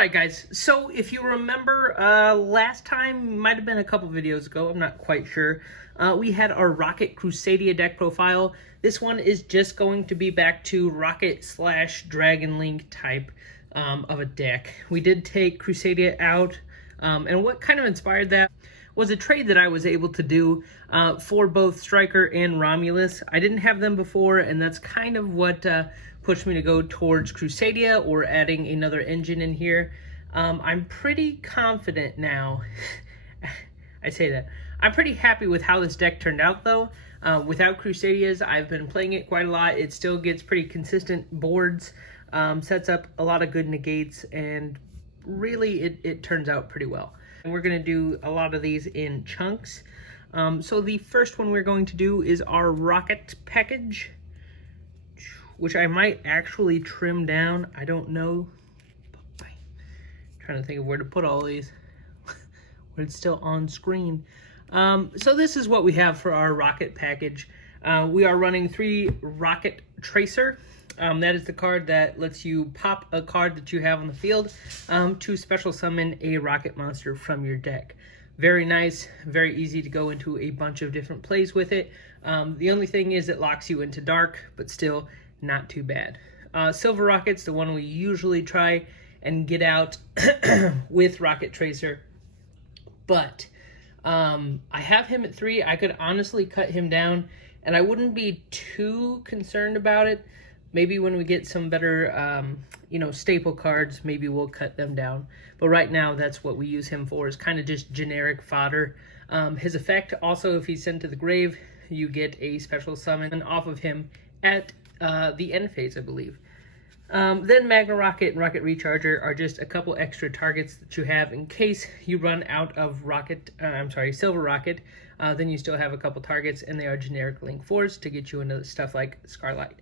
right, guys, so if you remember, last time, might have been a couple videos ago, I'm not quite sure, we had our Rokket Crusadia deck profile. This one is just going to be back to Rokket / Dragon Link type of a deck. We did take Crusadia out, and what kind of inspired that was a trade that I was able to do for both Striker and Romulus. I didn't have them before, and that's kind of what pushed me to go towards Crusadia or adding another engine in here. I'm pretty confident now. I say that. I'm pretty happy with how this deck turned out, though. Without Crusadias, I've been playing it quite a lot. It still gets pretty consistent boards, sets up a lot of good negates, and really it turns out pretty well. And we're going to do a lot of these in chunks. So the first one we're going to do is our Rokket package, which I might actually trim down. I don't know. I'm trying to think of where to put all these when it's still on screen. So this is what we have for our Rokket package. We are running 3 Rokket Tracer. That is the card that lets you pop a card that you have on the field to special summon a Rokket monster from your deck. Very nice, very easy to go into a bunch of different plays with it. The only thing is it locks you into dark, but still not too bad. Silver Rocket's the one we usually try and get out with Rokket Tracer, but I have him at 3. I could honestly cut him down, and I wouldn't be too concerned about it. Maybe when we get some better, staple cards, maybe we'll cut them down. But right now, that's what we use him for, is kind of just generic fodder. His effect, also, if he's sent to the grave, you get a special summon off of him at the end phase, I believe. Then Magna Rokket and Rokket Recharger are just a couple extra targets that you have in case you run out of Silver Rokket. Then you still have a couple targets, and they are generic Link 4s to get you into stuff like Scarlight.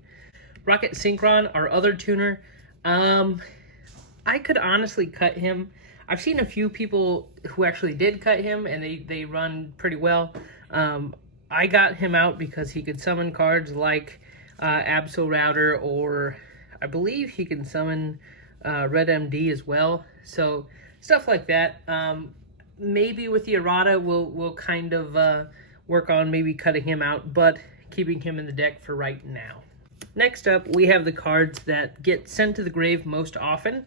Rokket Synchron, our other tuner, I could honestly cut him. I've seen a few people who actually did cut him, and they run pretty well. I got him out because he could summon cards like Absol Router, or I believe he can summon Red MD as well. So stuff like that. Maybe with the errata, we'll kind of work on maybe cutting him out, but keeping him in the deck for right now. Next up, we have the cards that get sent to the grave most often.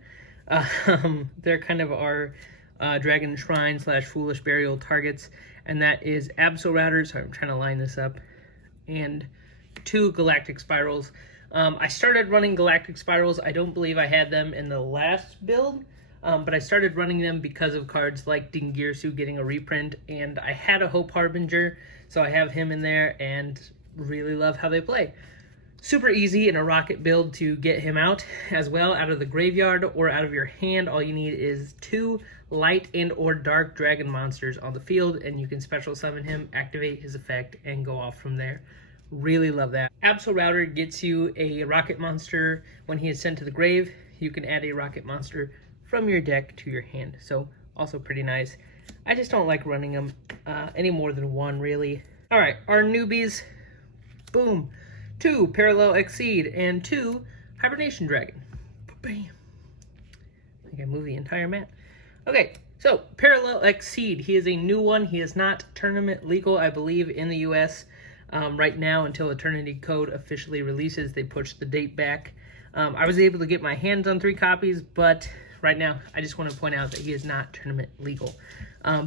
They're kind of our Dragon Shrine / Foolish Burial targets, and that is Absol Router, so I'm trying to line this up, and 2 Galactic Spirals. I started running Galactic Spirals. I don't believe I had them in the last build, but I started running them because of cards like Dingirsu getting a reprint, and I had a Hope Harbinger, so I have him in there, and really love how they play. Super easy in a Rokket build to get him out as well, out of the graveyard or out of your hand. All you need is 2 light and or dark dragon monsters on the field, and you can special summon him, activate his effect, and go off from there. Really love that. Absol Router gets you a Rokket monster when he is sent to the grave. You can add a Rokket monster from your deck to your hand, so also pretty nice. I just don't like running them any more than 1, really. All right, our newbies, boom. 2 Parallel Exceed and 2 Hibernation Dragon. Bam. I think I moved the entire mat. Okay, so Parallel Exceed. He is a new one. He is not tournament legal, I believe, in the US right now until Eternity Code officially releases. They pushed the date back. I was able to get my hands on 3 copies, but right now I just want to point out that he is not tournament legal.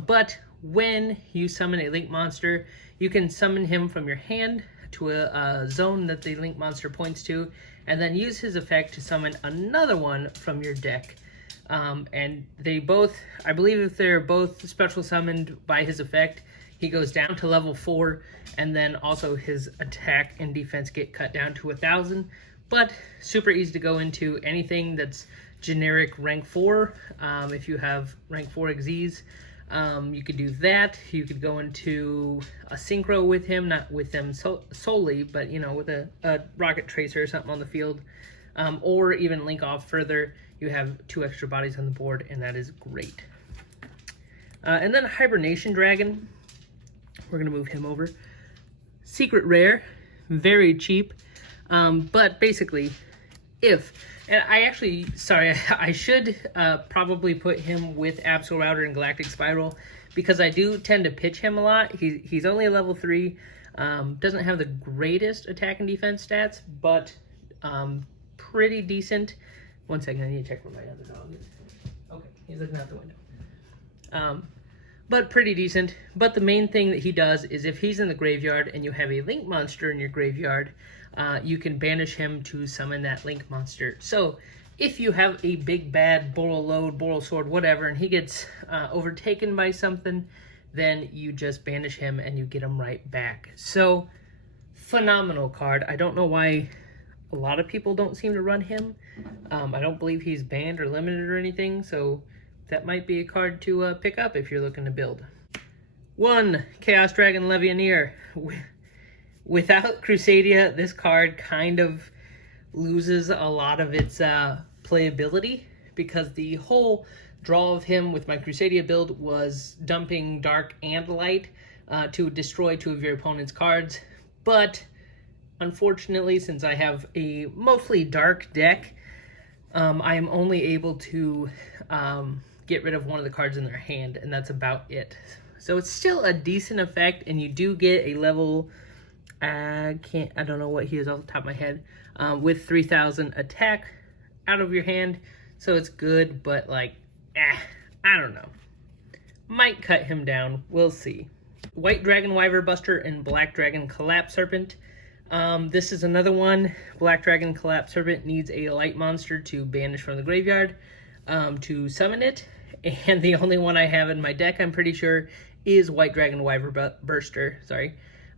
But when you summon a Link monster, you can summon him from your hand to a zone that the Link monster points to, and then use his effect to summon another one from your deck. And they both, I believe if they're both special summoned by his effect, he goes down to level 4, and then also his attack and defense get cut down to 1,000. But super easy to go into anything that's generic rank 4. If you have rank 4 Xyz, you could do that. You could go into a synchro with him, not with them solely, but with a Rokket Tracer or something on the field, or even link off further. You have 2 extra bodies on the board, and that is great. And then Hibernation Dragon, we're gonna move him over. Secret rare, very cheap, but basically And I actually, sorry, I should probably put him with Absol Router and Galactic Spiral, because I do tend to pitch him a lot. He's only a level 3, doesn't have the greatest attack and defense stats, but pretty decent. One second, I need to check where my other dog is. Okay, he's looking out the window. But pretty decent. But the main thing that he does is if he's in the graveyard and you have a Link monster in your graveyard, you can banish him to summon that Link monster. So if you have a big bad Boral Load, Boral Sword, whatever, and he gets overtaken by something, then you just banish him and you get him right back. So phenomenal card. I don't know why a lot of people don't seem to run him. I don't believe he's banned or limited or anything, so that might be a card to pick up if you're looking to build. 1 Chaos Dragon Levianeer. Without Crusadia, this card kind of loses a lot of its playability, because the whole draw of him with my Crusadia build was dumping Dark and Light to destroy 2 of your opponent's cards. But unfortunately, since I have a mostly Dark deck, I am only able to get rid of one of the cards in their hand, and that's about it. So it's still a decent effect, and you do get a level, I don't know what he is off the top of my head, with 3,000 attack out of your hand. So it's good, but like, I don't know. Might cut him down, we'll see. White Dragon Wyver Buster and Black Dragon Collapse Serpent. This is another one. Black Dragon Collapse Serpent needs a light monster to banish from the graveyard to summon it. And the only one I have in my deck, I'm pretty sure, is White Dragon Wyver Burster. Sorry.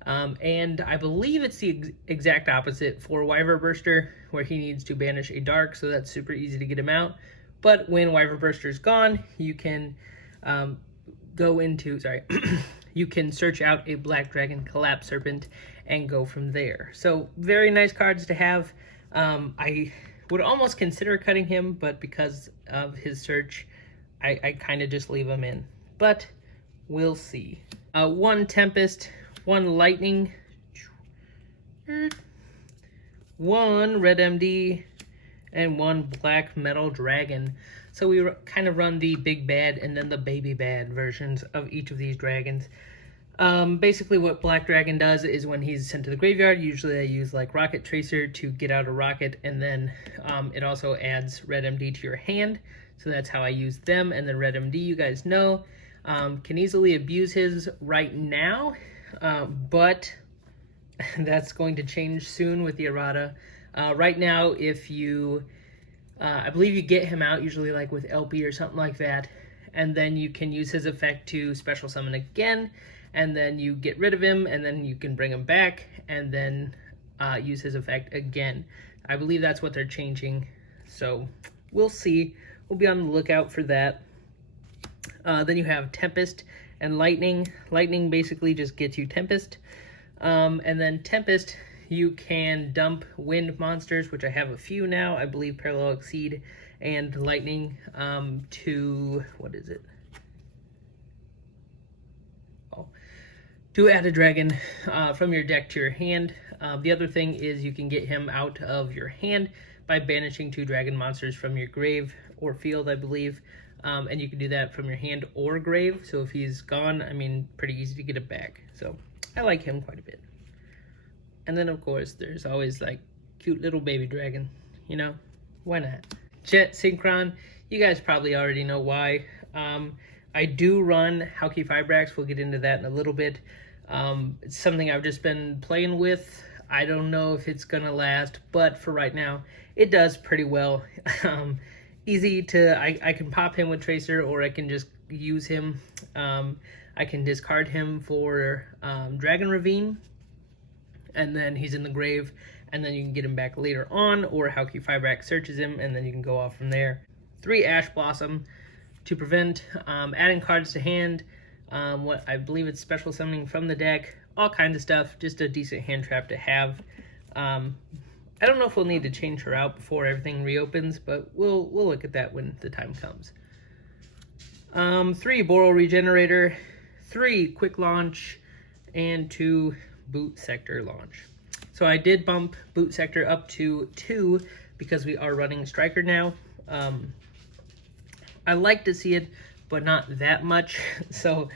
And I believe it's the exact opposite for Wyver Burster, where he needs to banish a dark, so that's super easy to get him out. But when Wyver Burster is gone, you can go into, you can search out a Black Dragon Collapse Serpent and go from there. So very nice cards to have. I would almost consider cutting him, but because of his search, I kind of just leave him in. But we'll see. 1 Tempest, 1 Lightning, 1 Red MD, and 1 Black Metal Dragon. So we kind of run the big bad and then the baby bad versions of each of these dragons. Basically what Black Dragon does is when he's sent to the graveyard, usually I use like Rokket Tracer to get out a Rokket, and then it also adds Red MD to your hand. So that's how I use them. And then Red MD, you guys know, can easily abuse his right now, but that's going to change soon with the errata. Right now, if you, I believe you get him out usually like with LP or something like that, and then you can use his effect to special summon again, and then you get rid of him, and then you can bring him back, and then use his effect again. I believe that's what they're changing, so we'll see. We'll be on the lookout for that. Then you have Tempest and Lightning. Lightning basically just gets you Tempest. And then Tempest, you can dump wind monsters, which I have a few now. I believe Parallel Exceed and Lightning to, what is it? Oh, to add a dragon from your deck to your hand. The other thing is you can get him out of your hand by banishing 2 dragon monsters from your grave or field, I believe. And you can do that from your hand or grave. So if he's gone, I mean, pretty easy to get it back. So I like him quite a bit. And then, of course, there's always, like, cute little baby dragon. You know? Why not? Jet Synchron. You guys probably already know why. I do run Hauki Fibrax. We'll get into that in a little bit. It's something I've just been playing with. I don't know if it's going to last, but for right now, it does pretty well. Easy to, I can pop him with Tracer, or I can just use him. I can discard him for Dragon Ravine, and then he's in the grave, and then you can get him back later on, or Hauki Fibrax searches him, and then you can go off from there. 3 Ash Blossom to prevent adding cards to hand, what I believe it's special summoning from the deck, all kinds of stuff, just a decent hand trap to have. I don't know if we'll need to change her out before everything reopens, but we'll look at that when the time comes. 3 Boral Regenerator, 3 Quick Launch, and 2 Boot Sector Launch. So I did bump Boot Sector up to 2 because we are running Striker now. I like to see it, but not that much. So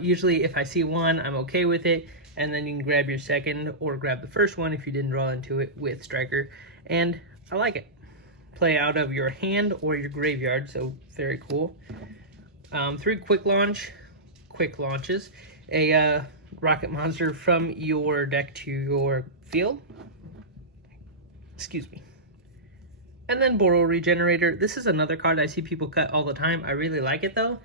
usually if I see one, I'm okay with it. And then you can grab your second or grab the first one if you didn't draw into it with Striker. And I like it. Play out of your hand or your graveyard, so very cool. 3 quick launches. A rocket monster from your deck to your field. Excuse me. And then Boral Regenerator. This is another card I see people cut all the time. I really like it though.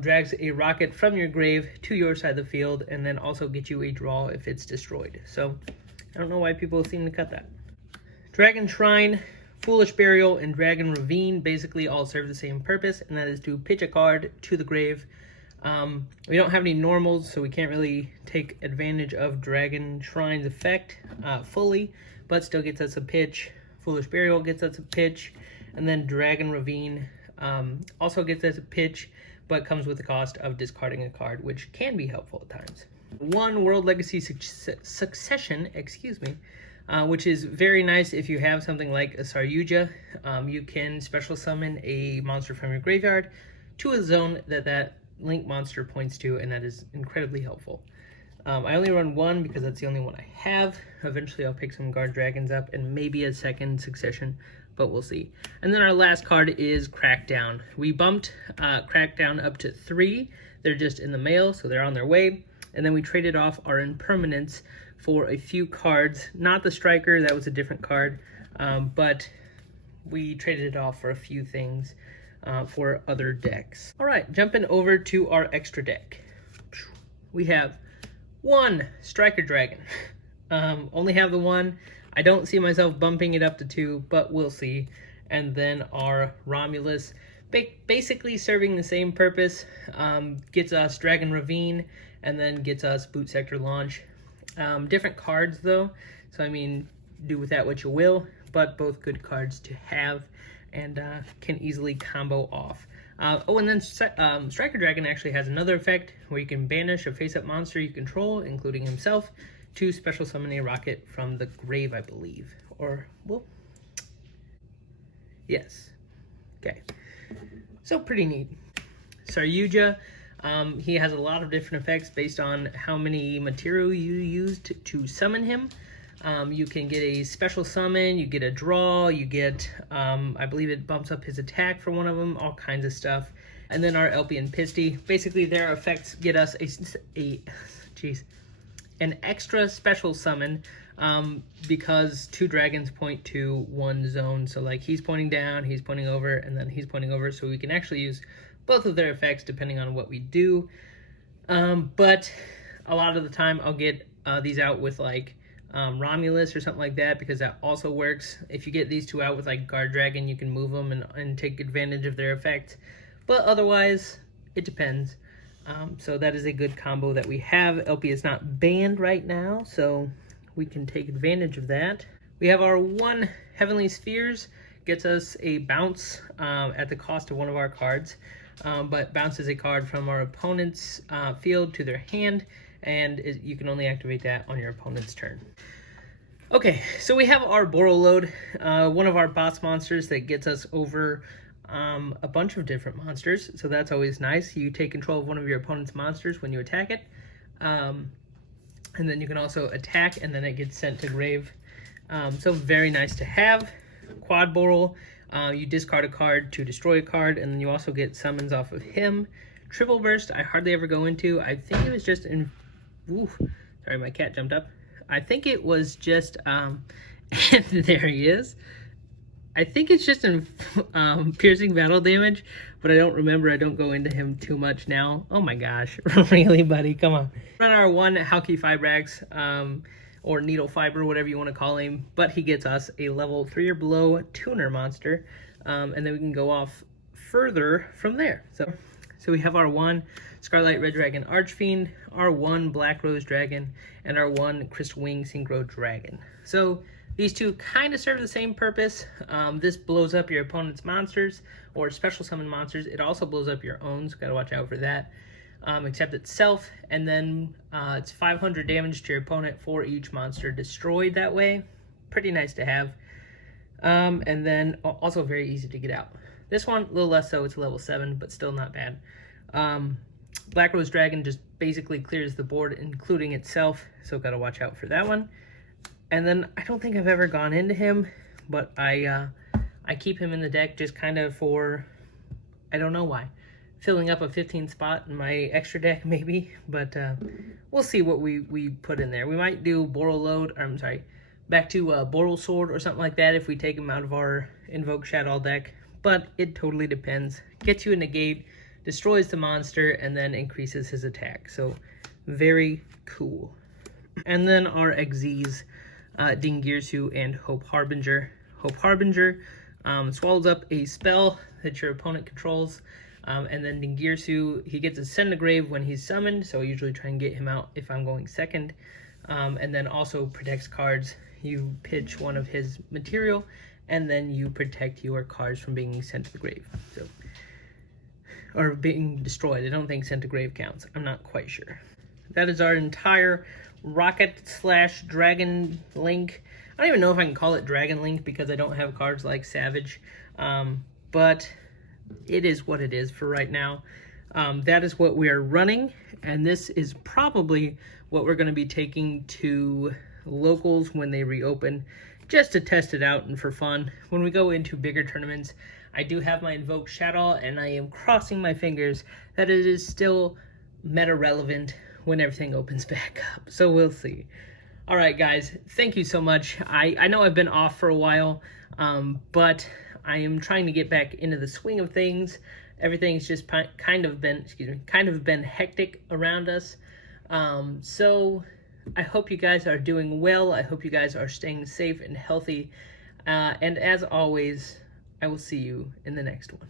Drags a rocket from your grave to your side of the field, and then also get you a draw if it's destroyed. So I don't know why people seem to cut that. Dragon Shrine, Foolish Burial, and Dragon Ravine basically all serve the same purpose, and that is to pitch a card to the grave. We don't have any normals, so we can't really take advantage of Dragon Shrine's effect fully, but still gets us a pitch. Foolish Burial gets us a pitch, and then Dragon Ravine also gets us a pitch, but comes with the cost of discarding a card, which can be helpful at times. 1 World Legacy Succession, which is very nice if you have something like a Saryuja. You can special summon a monster from your graveyard to a zone that link monster points to, and that is incredibly helpful. I only run 1 because that's the only one I have. Eventually I'll pick some Guard Dragons up and maybe a second Succession, but we'll see. And then our last card is Crackdown. We bumped Crackdown up to 3. They're just in the mail, so they're on their way. And then we traded off our impermanence for a few cards. Not the Striker, that was a different card, but we traded it off for a few things for other decks. All right, jumping over to our extra deck. We have 1 Striker Dragon. Only have the 1. I don't see myself bumping it up to 2, but we'll see. And then our Romulus, basically serving the same purpose, gets us Dragon Ravine, and then gets us Boot Sector Launch. Different cards though, so I mean, do with that what you will, but both good cards to have, and can easily combo off. Oh, and then Striker Dragon actually has another effect where you can banish a face-up monster you control, including himself, to special summon a rocket from the grave, I believe. Or, well, yes. Okay. So, pretty neat. Saryuja, he has a lot of different effects based on how many material you used to summon him. You can get a special summon, you get a draw, you get, I believe it bumps up his attack for one of them, all kinds of stuff. And then our Elpie and Pisty, basically their effects get us an extra special summon, because 2 dragons point to 1 zone. So like he's pointing down, he's pointing over, and then he's pointing over, so we can actually use both of their effects depending on what we do. But a lot of the time I'll get these out with like Romulus or something like that, because that also works. If you get these 2 out with like Guard Dragon, you can move them and take advantage of their effect. But otherwise, it depends. So that is a good combo that we have. Elpie is not banned right now, so we can take advantage of that. We have our 1 Heavenly Spheres, gets us a bounce at the cost of one of our cards, but bounces a card from our opponent's field to their hand, and you can only activate that on your opponent's turn. Okay, so we have our Borreload, one of our boss monsters that gets us over a bunch of different monsters, so that's always nice. You take control of one of your opponent's monsters when you attack it, and then you can also attack, and then it gets sent to grave. So very nice to have. Quad Boral, you discard a card to destroy a card, and then you also get summons off of him. Triple Burst, I hardly ever go into. I think it was just in... Ooh, sorry, my cat jumped up. I think it was just... there he is. I think it's just in piercing battle damage, but I don't remember. I don't go into him too much now. Oh my gosh. Really, buddy? Come on. Run our 1 Halki Fibrax, or Needle Fiber, whatever you want to call him, but he gets us a level 3 or below tuner monster, and then we can go off further from there. So we have our 1 Scarlet Red Dragon Archfiend, our 1 Black Rose Dragon, and our 1 Crystal Wing Synchro Dragon. So these 2 kind of serve the same purpose. This blows up your opponent's monsters or special summon monsters. It also blows up your own, so gotta watch out for that. Except itself, and then it's 500 damage to your opponent for each monster destroyed that way. Pretty nice to have. And then also very easy to get out. This one, a little less so, it's level 7, but still not bad. Black Rose Dragon just basically clears the board, including itself, so gotta watch out for that one. And then I don't think I've ever gone into him, but I keep him in the deck just kind of for, I don't know why, filling up a 15th spot in my extra deck maybe, but we'll see what we put in there. We might do Boral Load, or I'm sorry, back to Boral Sword or something like that if we take him out of our Invoke Shadow deck, but it totally depends. Gets you a negate, destroys the monster, and then increases his attack, so very cool. And then our XZs, Dingirsu and Hope Harbinger. Hope Harbinger swallows up a spell that your opponent controls, and then Dingirsu, he gets a Send to Grave when he's summoned, so I usually try and get him out if I'm going second. And then also protects cards. You pitch one of his material, and then you protect your cards from being sent to the grave. So, or being destroyed. I don't think sent to grave counts. I'm not quite sure. That is our entire Rokket / Dragon Link. I don't even know if I can call it Dragon Link because I don't have cards like Savage. But it is what it is for right now. That is what we are running, and this is probably what we're going to be taking to locals when they reopen, just to test it out and for fun. When we go into bigger tournaments, I do have my Invoke Shadow, and I am crossing my fingers that it is still meta relevant when everything opens back up. So we'll see. All right, guys, thank you so much. I know I've been off for a while, but I am trying to get back into the swing of things. Everything's just kind of been hectic around us. So I hope you guys are doing well. I hope you guys are staying safe and healthy. And as always, I will see you in the next one.